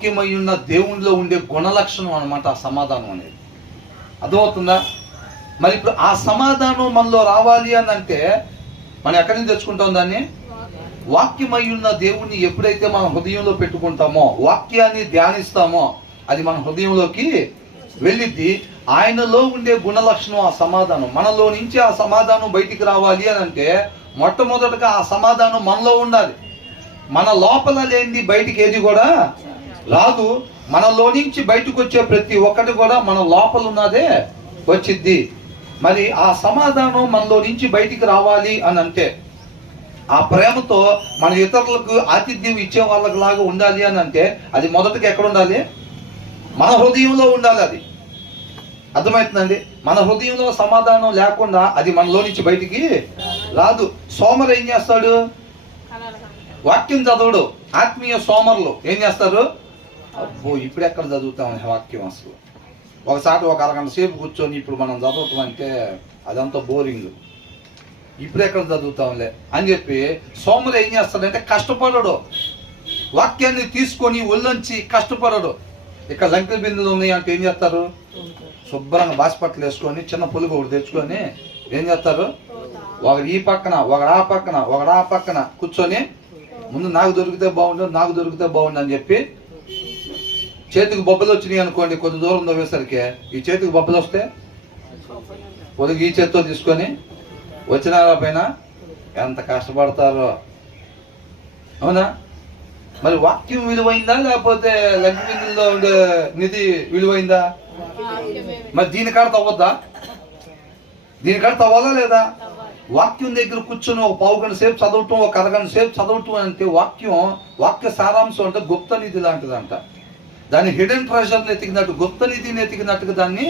వాక్యమై ఉన్న దేవునిలో ఉండే గుణలక్షణం అనమాట ఆ సమాధానం అనేది. అర్థమవుతుందా? మరి ఇప్పుడు ఆ సమాధానం మనలో రావాలి అని అంటే మనం ఎక్కడి నుంచి తెచ్చుకుంటాం దాన్ని? వాక్యమై ఉన్న దేవుణ్ణి ఎప్పుడైతే మనం హృదయంలో పెట్టుకుంటామో, వాక్యాన్ని ధ్యానిస్తామో, అది మన హృదయంలోకి వెళ్ళిద్ది. ఆయనలో ఉండే గుణలక్షణం ఆ సమాధానం. మనలో నుంచి ఆ సమాధానం బయటికి రావాలి అని అంటే మొట్టమొదటగా ఆ సమాధానం మనలో ఉండాలి. మన లోపల లేనిది బయటికి ఏది కూడా రాదు. మనలో నుంచి బయటకు వచ్చే ప్రతి ఒక్కటి కూడా మన లోపల ఉన్నదే వచ్చిద్ది. మరి ఆ సమాధానం మనలో నుంచి బయటికి రావాలి అని అంటే ఆ ప్రేమతో మన ఇతరులకు ఆతిథ్యం ఇచ్చే వాళ్ళకి లాగా ఉండాలి అని అంటే అది మొదటగా ఎక్కడ ఉండాలి? మన హృదయంలో ఉండాలి. అది అర్థమవుతుందండి? మన హృదయంలో సమాధానం లేకుండా అది మనలో నుంచి బయటికి రాదు. సోమరు ఏం చేస్తాడు? వాక్యం చదవడు. ఆత్మీయ సోమరులు ఏం చేస్తారు? అబ్బో ఇప్పుడు ఎక్కడ చదువుతాం వాక్యం? అసలు ఒకసారి ఒక అరగంట సేపు కూర్చొని ఇప్పుడు మనం చదవటం అంటే అదంతా బోరింగ్, ఇప్పుడు ఎక్కడ చదువుతాంలే అని చెప్పి సోమరు ఏం చేస్తాడంటే కష్టపడడు. వాక్యాన్ని తీసుకొని ఒళ్ళొంచి కష్టపడడు. ఇక్కడ లంకెల బిందులు ఉన్నాయి అంటే ఏం చేస్తారు? శుభ్రంగా బాసిపట్టలు వేసుకొని చిన్న పులుగు ఒకటి తెచ్చుకొని ఏం చేస్తారు? ఒకడు ఈ పక్కన, ఒకడు ఆ పక్కన, ఒకడు ఆ పక్కన కూర్చొని ముందు నాకు దొరికితే బాగుండు, నాకు దొరికితే బాగుండు అని చెప్పి చేతికి బొబ్బలు వచ్చినాయి అనుకోండి, కొద్ది దూరం తవ్వేసరికి ఈ చేతికి బొబ్బలు వస్తే పొదుగు ఈ చేతితో తీసుకొని వచ్చిన పైన ఎంత కష్టపడతారో. అవునా? మరి వాక్యం విలువైందా లేకపోతే లంక బిందుల్లో ఉండే నిధి విలువైందా? మరి దీనికాడ తవ్వద్దా? దీనికాడ తవ్వాలా లేదా? వాక్యం దగ్గర కూర్చొని ఒక పావు గంట సేపు చదవటం, ఒక అరగంట సేపు చదవటం అంటే వాక్య సారాంశం అంటే గుప్త నిధి లాంటిదంట. దాన్ని హిడెన్ ట్రెజర్ని ఎతికినట్టు, గుప్త నిధిని ఎతికినట్టుగా దాన్ని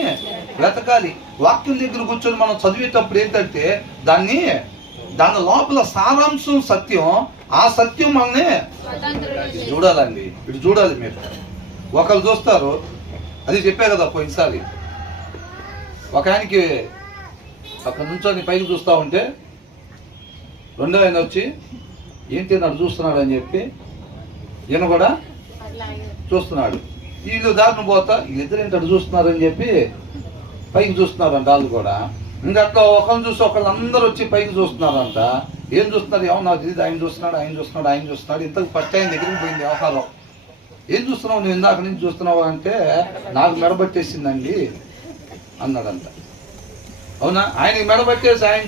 వెతకాలి. వాక్యం దగ్గర కూర్చొని మనం చదివేటప్పుడు ఏంటంటే దాని లోపల సారాంశం సత్యం. ఆ సత్యం మనల్ని చూడాలండి. ఇటు చూడాలి. మీరు ఒకరు చూస్తారు, అది చెప్పే కదా పోయినసారి, ఒక ఆయనకి అక్కడ నుంచొని పైకి చూస్తూ ఉంటే రెండో ఆయన వచ్చి ఏంటి నన్ను చూస్తున్నాడు అని చెప్పి ఈయన కూడా చూస్తున్నాడు. వీళ్ళు దారిని పోతా వీళ్ళిద్దరు ఏంటి అటు చూస్తున్నారని చెప్పి పైకి చూస్తున్నారంట. వాళ్ళు కూడా ఇంకట్లా ఒకరిని చూసి ఒకళ్ళు అందరూ వచ్చి పైకి చూస్తున్నారంట. ఏం చూస్తున్నారు? ఏమో నాకు ఇది ఆయన చూస్తున్నాడు, ఆయన చూస్తున్నాడు, ఆయన చూస్తున్నాడు. ఇంతకు పట్టి ఆయన దగ్గరికి పోయింది వ్యవహారం. ఏం చూస్తున్నావు నువ్వు? ఇందాక నుంచి చూస్తున్నావు అంటే నాకు మెడబట్టేసిందండి అన్నాడంట. అవునా? ఆయనకి మెడబట్టేసి ఆయన